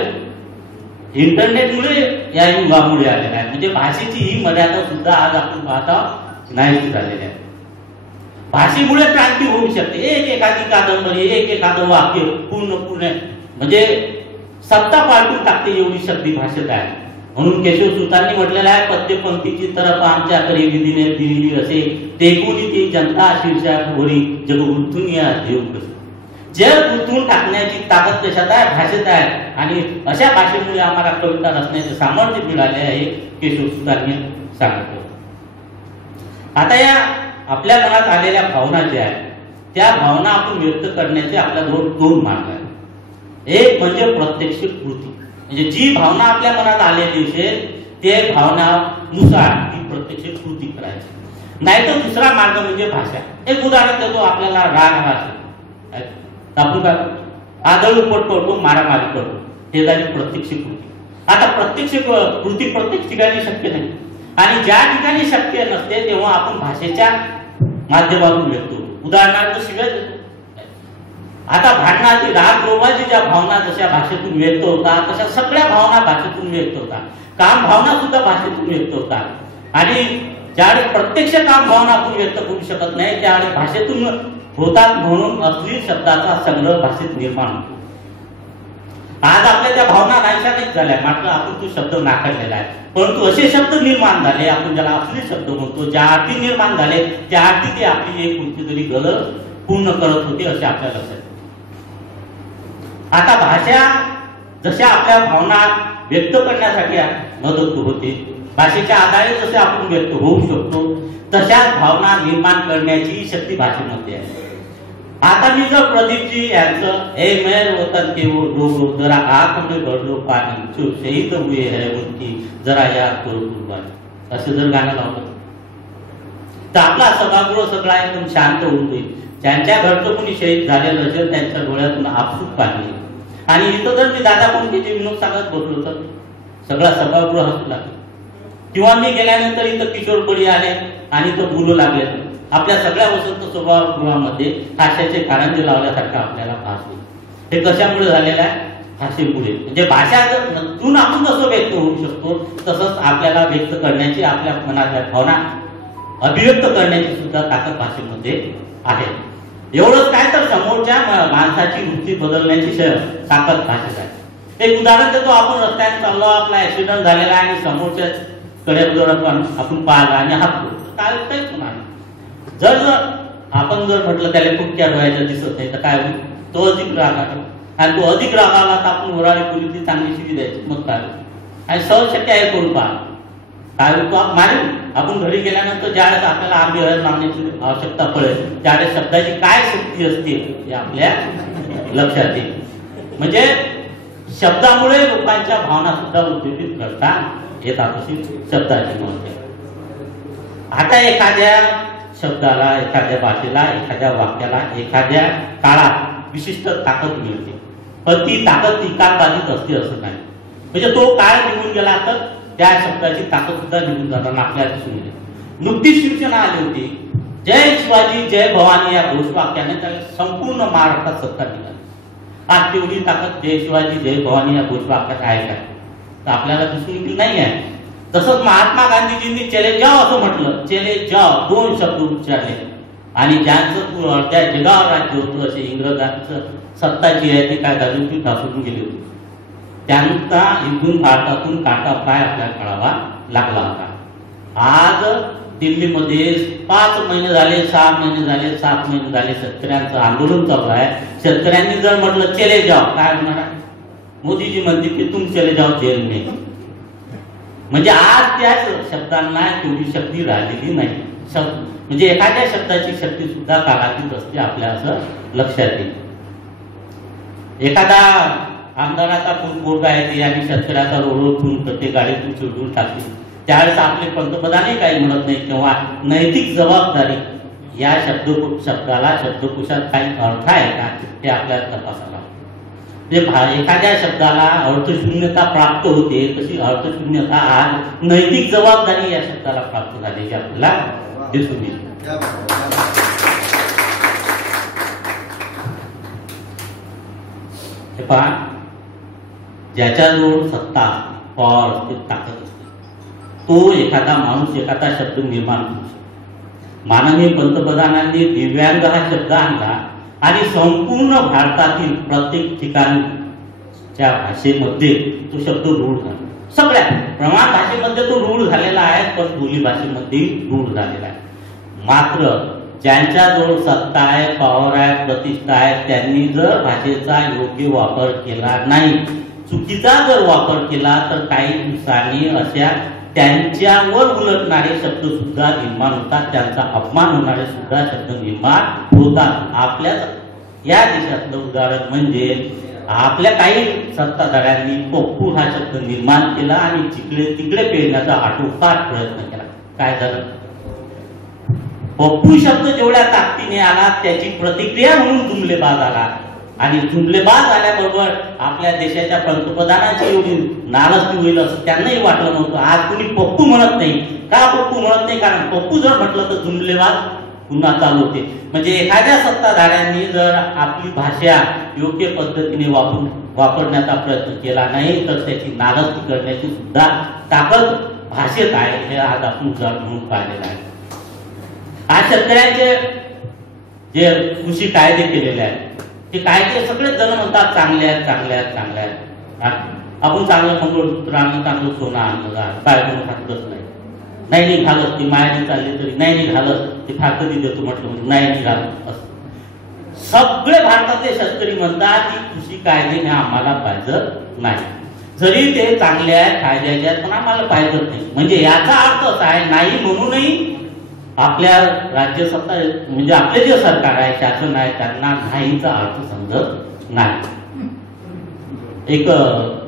इंटरनेटमुळे, या युगामुळे आलेला आहे. म्हणजे भाषेची ही मर्यादा सुद्धा आज आपण पाहता नाहीशी झालेली आहे. भाषेमुळे क्रांती होऊ शकते. एखादी कादंबरी, एखादं वाक्य पूर्ण म्हणजे सत्ता पालटून टाकते, एवढी शक्ती भाषेत आहे. म्हणून केशवसुतांनी म्हटलेलं आहे, पद्य पंक्तीची तरफ आमच्याकडे विधीने दिलेली असे, टेकुनी ती जनता शीर्षावरी जग गुंतून या देऊ कसे. जग गुंतवून टाकण्याची ताकद कशात आहे? भाषेत आहे. आणि अशा भाषेमुळे आम्हाला कविता रचण्याचे सामर्थ्य मिळाले आहे, केशवसुतांनी सांगितलं. आता या आपल्या मनात आलेल्या भावना ज्या आहेत, त्या भावना आपण व्यक्त करण्याचे आपल्याजवळ दोन मार्ग आहेत. एक म्हणजे प्रत्यक्ष कृती, म्हणजे जी भावना आपल्या मनात आलेली असेल ते भावनानुसार ती प्रत्यक्ष कृती करायची. नाहीतर दुसरा मार्ग म्हणजे भाषा. एक उदाहरण देतो, आपल्याला राग हा असेल, आपण काय आदळ उपट करतो, मारामारी करतो, हे झाली प्रत्यक्ष कृती. आता प्रत्यक्ष कृती प्रत्येक ठिकाणी शक्य नाही, आणि ज्या ठिकाणी शक्य नसते तेव्हा आपण भाषेच्या माध्यमातून व्यक्त होतो. उदाहरणार्थ शिव्या देतो. आता भांडणाची, राग रोगाची ज्या भावना जशा भाषेतून व्यक्त होतात, तशा सगळ्या भावना भाषेतून व्यक्त होतात. काम भावना सुद्धा भाषेतून व्यक्त होतात. आणि ज्यावेळेस प्रत्यक्ष काम भावना आपण व्यक्त करू शकत नाही, त्यावेळेस भाषेतून होतात. म्हणून अश्लील शब्दाचा संग्रह भाषेत निर्माण होतो. आज आपल्या त्या भावना नाहीशा नाही झाल्या, मात्र आपण तो शब्द नाकारलेला आहे. परंतु असे शब्द निर्माण झाले, आपण ज्याला अश्लील शब्द म्हणतो, ज्या अर्थी निर्माण झाले त्या अर्थी ते आपली एक कोणती तरी गरज पूर्ण करत होते, असे आपल्या लक्षात. आता भाषा जशा आपल्या भावना व्यक्त करण्यासाठी मदत होते, भाषेच्या आधारे जसे आपण व्यक्त होऊ शकतो, तशाच भावना निर्माण करण्याची शक्ती भाषेमध्ये आहे. आता मी जर प्रदीपजी यांचं हे मेर वतन के वो लोग जरा आंख में भर लो पानी जो शहीद हुए है उनकी जरा याद करो कुर्बानी, असं जर गाणं लावलं तर आपला सभागृह सगळा एकदम शांत होऊन जाईल. ज्यांच्या घरचं कोणी शहीद झालेलं असेल त्यांच्या डोळ्यातून आपसूक पाणी. आणि इथं जर मी दादा कोणतीचे विनोद सांगत बसलो तर सगळा सभागृह हसू लागला. किंवा मी गेल्यानंतर इथं किशोर बडी आले आणि तो बोलू लागले, आपल्या सगळ्या वसंत सभागृहामध्ये हास्याचे कारंजे लावल्यासारखं आपल्याला भास होईल. हे कशामुळे झालेलं आहे? भाषेमुळे. म्हणजे भाषा जर आपण कसं व्यक्त होऊ शकतो, तसंच आपल्याला व्यक्त करण्याची, आपल्या मनातल्या भावना अभिव्यक्त करण्याची सुद्धा ताकद भाषेमध्ये आहे. एवढंच काय तर समोरच्या माणसाची वृत्ती बदलण्याची ताकद भाषेत आहे. एक उदाहरण देतो, आपण रस्त्याने चाललो, आपला ऍक्सिडेंट झालेला आहे आणि समोरच्या कडे जर आपण पाहिला आणि हसलो तर काय काहीच होणार नाही. जर आपण जर म्हटलं त्याला कुठच्या डोळ्याच्या दिसत नाही तर काय होईल? तो अधिक राग आहे, आणि तो अधिक राग आला तर आपण वराळी पोलीस चांगली शिवी द्यायची, मग काय होईल? आणि सहज शक्य आहे करून पहा काय होतो मारेल. आपण घरी गेल्यानंतर ज्यावेळेस आपल्याला आंबे हळद मारण्याची आवश्यकता पडेल, त्यावेळेस शब्दाची काय शक्ती असते हे आपल्या लक्षात येईल. म्हणजे शब्दामुळे लोकांच्या भावना सुद्धा उद्दीपित करता येतात, अशी शब्दाची महत्व. आता एखाद्या शब्दाला, एखाद्या भाषेला, एखाद्या वाक्याला, एखाद्या काळात विशिष्ट ताकद मिळते, पण ती ताकद एकाबाधित असते असं नाही. म्हणजे तो काळ निघून गेला तर त्या शब्दाची ताकद सुद्धा निघून जाताना आपल्याला दिसून येते. नुकतीच शिवसेना आली होती, जय शिवाजी जय भवानी या घोषवाक्याने त्याला संपूर्ण महाराष्ट्रात सत्ता मिळाली. आज तेवढी ताकद जय शिवाजी जय भवानी या घोषवाक्यात आहे काय? तर आपल्याला दिसून येईल नाही आहे. तसंच महात्मा गांधीजींनी चले जाओ असं म्हटलं, चले जाओ दोन शब्द उच्चारले, आणि ज्यांचं अर्ध्या जगावर राज्य होतं असे इंग्रजांचं सत्ता जी आहे ती काय झाली होती, ढासळून गेली होती. त्यांचा इथून भारतातून काटा पाय आपल्याला कळावा लागला होता. आज दिल्लीमध्ये 5 महिने झाले, 6 महिने झाले, 7 महिने झाले शेतकऱ्यांचं आंदोलन चालू आहे. शेतकऱ्यांनी जर म्हटलं चले जाओ, काय होणार? मोदीजी म्हणते की तुम चले जाओ जेल में. म्हणजे आज त्या शब्दांना तेवढी शक्ती राहिलेली नाही. म्हणजे एखाद्या शब्दाची शक्ती सुद्धा कालातीत असते, आपल्या असं लक्षात येईल. एखादा आमदाराचा पोरगा येते आणि शेतकऱ्याचा रोड उठून प्रत्येक गाडीतून चिडून टाकते, त्यावेळेस आपले पंतप्रधानही काही म्हणत नाही. तेव्हा नैतिक जबाबदारी या शब्दाला शब्दकोशात काही अर्थ आहे का ते आपल्याला तपासायला. म्हणजे एखाद्या शब्दाला अर्थशून्यता प्राप्त होते तशी अर्थशून्यता आज नैतिक जबाबदारी या शब्दाला प्राप्त झाल्याची आपल्याला दिसून येते. हे पहा, ज्याच्याजवळ सत्ता पॉवर असते, ताकद असते, तो एखादा माणूस एखादा शब्द निर्माण करू शकतो. माननीय पंतप्रधानांनी दिव्यांग हा शब्द आणला आणि संपूर्ण भारतातील प्रत्येक ठिकाणच्या भाषेमध्ये तो शब्द रूढ झाला. सगळ्या प्रमाण भाषेमध्ये तो रूढ झालेला आहे, पण बोली भाषेमध्ये रूढ झालेला आहे. मात्र ज्यांच्याजवळ सत्ता आहे, पॉवर आहे, प्रतिष्ठा आहे, त्यांनी जर भाषेचा योग्य वापर केला नाही, चुकीचा जर वापर केला तर काही दिवसांनी अशा त्यांच्यावर उलटणारे शब्द सुद्धा निर्माण होतात, त्यांचा अपमान होणारे सुद्धा शब्द निर्माण होतात. आपल्या या देशातलं उदाहरण म्हणजे आपल्या काही सत्ताधाऱ्यांनी पप्पू हा शब्द निर्माण केला आणि जिकडे तिकडे पेरण्याचा आटोकाट प्रयत्न केला. काय झालं? पप्पू शब्द जेवढ्या ताकदीने आला त्याची प्रतिक्रिया म्हणून जुमलेबाज आला आणि जुमलेबाज आल्याबरोबर आपल्या देशाच्या पंतप्रधानांची एवढी नाराजगी होईल असं त्यांनाही वाटलं नव्हतं. आज कुणी पप्पू म्हणत नाही. का पप्पू म्हणत नाही? कारण पप्पू जर म्हटलं तर जुमलेबाज पुन्हा चालू होते. म्हणजे एखाद्या सत्ताधाऱ्यांनी जर आपली भाषा योग्य पद्धतीने वापरण्याचा प्रयत्न केला नाही तर त्याची नाराजगी करण्याची सुद्धा ताकद भाषेत आहे, हे आज आपण उदाहरण म्हणून पाहिलेलं आहे. आज शेतकऱ्यांचे जे कृषी कायदे केलेले आहेत ते कायदे सगळेच जण म्हणतात चांगले आहेत, चांगले आहेत, चांगले आहेत. आपण चांगलं मंगळसूत्र आणलं, चांगलं सोनं आणलं, काय म्हणून फाटलंच नाही निघालत, ती मायाने चालली तरी नाही निघालत, ती फाकदी देतो म्हटलं म्हणजे नाही निघालत. असं सगळे भारतातले शेतकरी म्हणतात की कृषी कायदे हे आम्हाला पाहिजे नाही, जरी ते चांगले आहेत, फायद्याचे आहेत, पण आम्हाला पाहिजेच नाही. म्हणजे याचा अर्थ असा आहे, नाही म्हणूनही आपल्या राज्य सत्ता म्हणजे आपले जे सरकार आहे, शासन आहे, त्यांना नाहीचा अर्थ समजत नाही. एक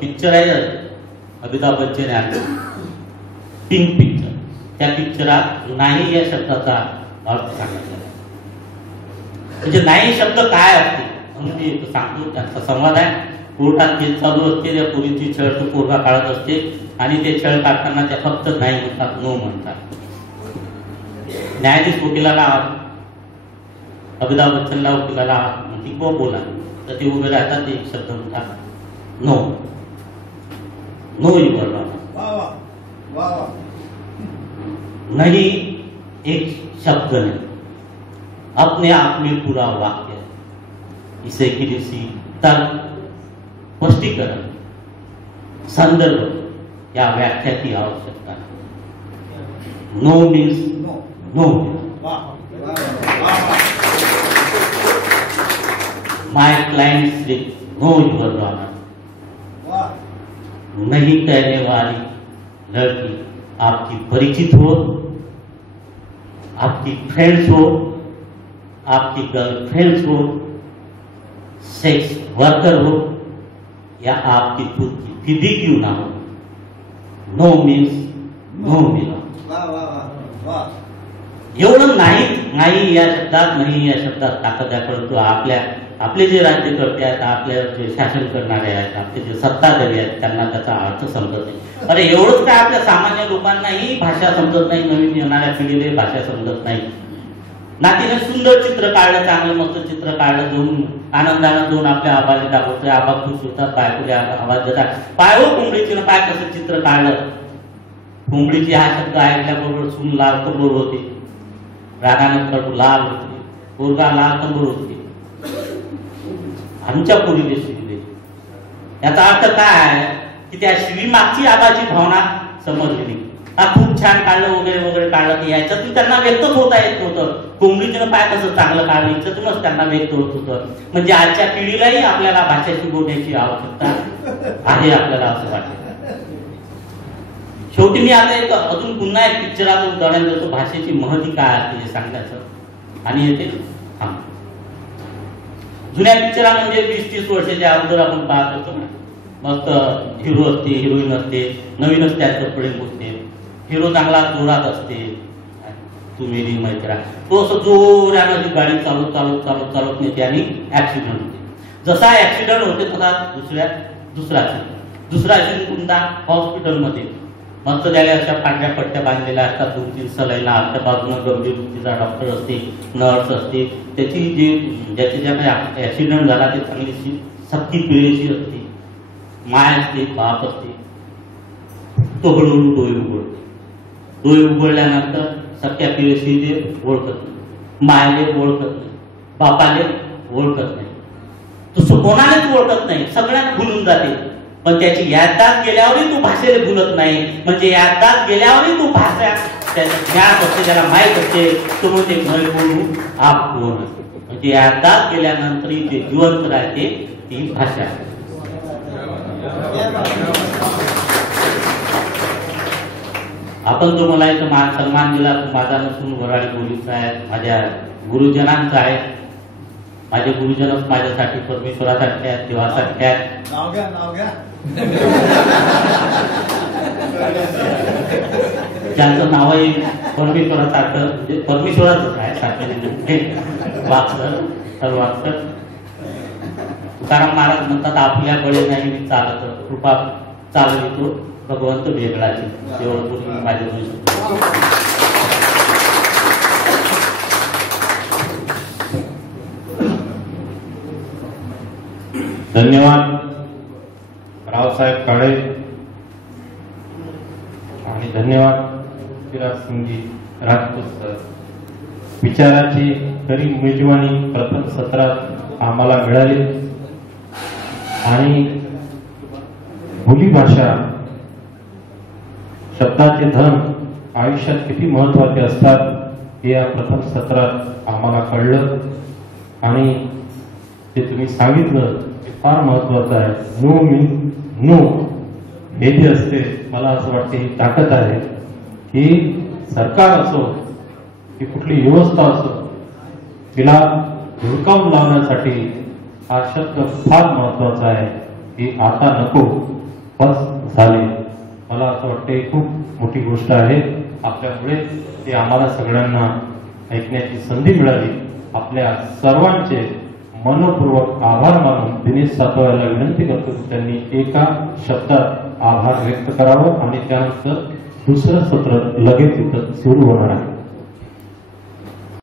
पिक्चर आहे अमिताभ बच्चन यांचा, पिंक पिक्चर. त्या पिक्चरात नाही या शब्दाचा अर्थ सांगितला. म्हणजे नाही शब्द काय असते म्हणून मी सांगतो. त्यांचा संवाद आहे, कोर्टात केस चालू असते, त्या पोरीची छळ तो पोरगा काढत असते आणि ते छळ काढताना त्या फक्त नाही म्हणतात, नो म्हणतात. न्यायाधीश वकिलाला अमिताभ बच्चनला वकिलाला म्हणते को बोला, तर ते उभे राहतात, ते शब्द म्हणतात नो, नो युअर ऑनर. नहीं एक शब्द नहीं, अपने आप में पूरा वाक्य. इसे किसी तर्क, स्पष्टीकरण, संदर्भ या व्याख्या की आवश्यकता है. No means no. My client say no your honour. नहीं कहने वाली लड़की आपकी परिचित हो, आपकी फ्रेंड्स हो, आपकी गर्लफ्रेंड्स हो, सेक्स वर्कर हो या आपकी खुद की बीवी क्यों ना हो, नो मीन्स नो मिला. एवढं नाही या शब्दात, नाही या शब्दात ताकद आहे. परंतु आपले जे राज्यकर्ते आहेत, आपल्या जे शासन करणारे आहेत, आपले जे सत्ताधारी आहेत, त्यांना त्याचा अर्थ समजत नाही. अरे एवढंच काय, आपल्या सामान्य लोकांनाही भाषा समजत नाही, नवीन येणाऱ्या पिढीला भाषा समजत नाही. नातीने सुंदर चित्र काढलं, चांगलं मस्त चित्र काढलं, जाऊन आनंदानं जाऊन आपल्या आबाला दाखवतोय, आबा खुश होतात, बायकोले आवाज देतात, पाय हो कोंबडीची, पाय कसं चित्र काढलं. कोंबडीची हा शब्द ऐकल्याबरोबर सून लाल कंबोर होते, रागानंतर लाल होते, पोरगा लाल कंबोर होते. आमच्या पोरीने शिकले. याचा अर्थ काय की त्या शिवी मागची आबाची भावना समजली नाही. खूप छान काढलं वगैरे वगैरे काढलं, याच्यातून त्यांना व्यक्तच होता येत नव्हतं. कोंबडीचं पाय कसं चांगलं काढलं याच्यातूनच त्यांना व्यक्त होत होतं. म्हणजे आजच्या पिढीलाही आपल्याला भाषा शिकवण्याची आवश्यकता आहे, आपल्याला असं वाटतं. शेवटी मी आता एक अजून पुन्हा एक पिक्चराचं उदाहरण देतो, भाषेची महती काय असते हे सांगण्याचं. आणि येते जुन्या पिक्चरा म्हणजे 20-30 वर्षाच्या अगोदर आपण पाहत होतो ना, मस्त हिरो असते, हिरोईन असते, नवीनच त्याचं प्रेम होते, हिरो चांगला जोरात असते, तू मेरी मैत्रा, तो असं जोरानं ती गाडी चालवत चालवत चालवत चालवत नेते आणि ऍक्सिडेंट होते. जसा ऍक्सिडेंट होते तसा दुसरा ऍक्सिडेंट कोणता, हॉस्पिटलमध्ये. मस्त त्याला अशा पांढऱ्या पट्ट्या बांधलेल्या असतात, 2-3 सलाईना, आजच्या बाजूनं गंभीर वृत्तीचा डॉक्टर असते, नर्स असते. त्याची ज्याच्या ज्याने ऍक्सिडेंट झाला ते चांगलीशी सक्ती पिळेची असते, माय असते, बाप असते. तो हळूहळू डोळे उघडल्यानंतर सख्या पिळेशी ते ओळखत नाही, मायले ओळखत नाही, बापाले ओळखत नाही, तो कोणालाच ओळखत नाही, सगळ्यांना भुलून जाते. पण त्याची याददास्त गेल्यावरही तू भाषेला भुलत नाही. म्हणजे याददास्त गेल्यावरही तू भाषा त्याचं ज्ञान असते, त्याला माहीत असते, तो म्हणते मैं बोलू आप कोण. म्हणजे याददास्त गेल्यानंतरही जे जिवंत राहते ती भाषा. आपण जो मला इथं मान सन्मान दिला तो माझा नसून वराडी बोलीचा आहे, माझ्या गुरुजनांचा आहे. माझे गुरुजनच माझ्यासाठी परमेश्वरासारखे आहेत, देवासारखे आहेत. नाव घ्या ज्यांचं नावही परमेश्वरासारखं, म्हणजे परमेश्वराच आहे सारखं वागतं. तुकाराम महाराज म्हणतात, आपल्या बळे नाही मी चालत, कृपा चालवितो भगवंत वेगळाची. एवढं बोलून माझे धन्यवाद रावसाहेब काळे आणि धन्यवाद विराज सिंगजी राजपूत सर. विचाराची खरी मेजवानी प्रथम सत्रात आम्हाला मिळाली आणि बोली भाषा, शब्दाचे धन आयुष्यात किती महत्वाचे असतात हे या प्रथम सत्रात आम्हाला कळलं. आणि ते तुम्ही सांगितलं ते फार महत्वाचं आहे. नो मीन्स नो हे जे असते, मला असं वाटते ही ताकद आहे की सरकार असो की कुठली व्यवस्था असो, तिला धुडकावून लावण्यासाठी हा शब्द फार महत्वाचा आहे की आता नको, बस झाले. मला असं वाटते खूप मोठी गोष्ट आहे. आपल्यामुळे ते आम्हाला सगळ्यांना ऐकण्याची संधी मिळाली. आपल्या सर्वांचे मनपूर्वक आभार मानून दिनेश सातव याला विनंती करतो की त्यांनी एका शब्दात आभार व्यक्त करावं आणि त्यानंतर दुसरं सत्र लगेच इथं सुरू होणार आहे.